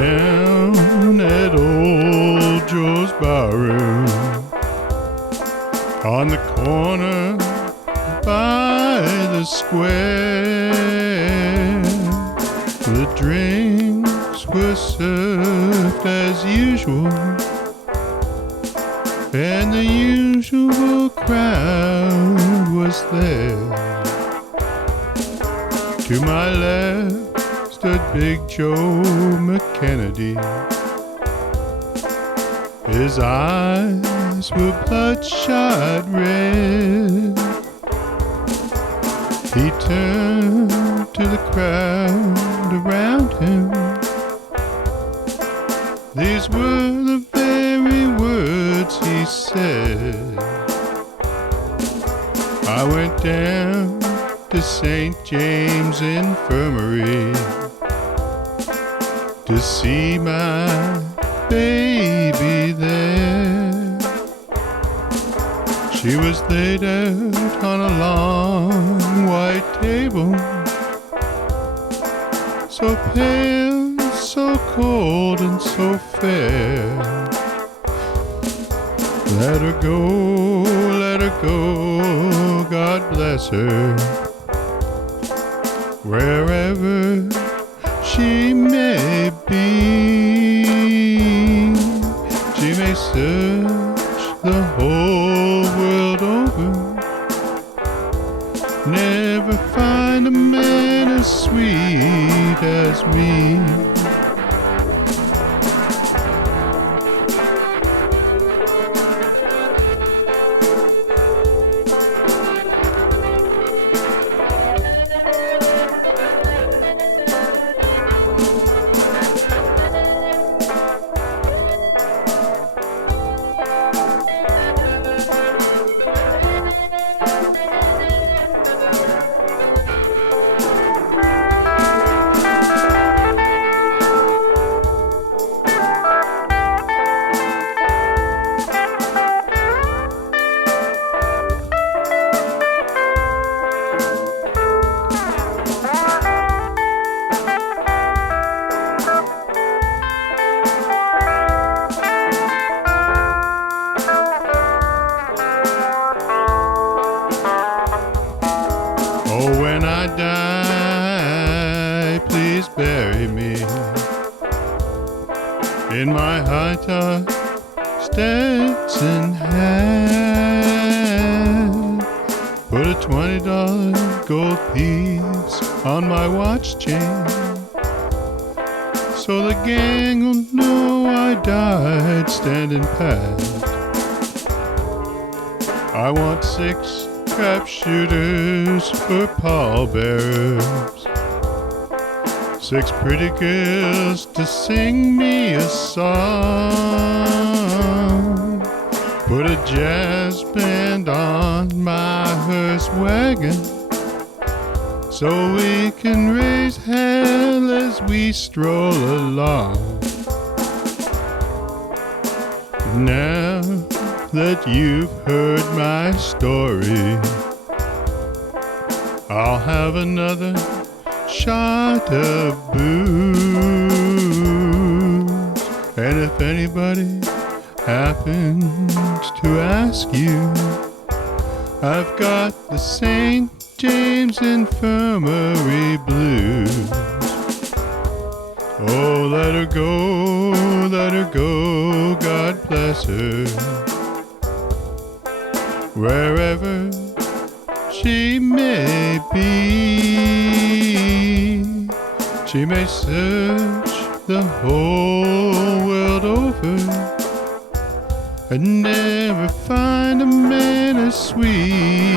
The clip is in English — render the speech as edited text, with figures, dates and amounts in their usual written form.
down at old Joe's barroom on the corner by the square. The drinks were served as usual, and the usual crowd was there. To my left stood Big Joe McKennedy. His eyes were bloodshot red. He turned to the crowd around him. These were the very words he said. I went down to St. James Infirmary to see my baby there. She was laid out on a long white table, so pale, so cold, and so fair. Let her go, God bless her, wherever she may be. She may search the whole world over, never find a man as sweet as me. Oh, when I die, please bury me in my high-top Stetson hat. Put a $20 gold piece on my watch chain, so the gang will know I died standing pat. I want 6 crap shooters for pallbearers, 6 pretty girls to sing me a song. Put a jazz band on my hearse wagon, so we can raise hell as we stroll along. Now that you've heard my story, I'll have another shot of booze. And if anybody happens to ask you, I've got the St. James Infirmary blues. Oh, let her go, God bless her, wherever she may be. She may search the whole world over and never find a man as sweet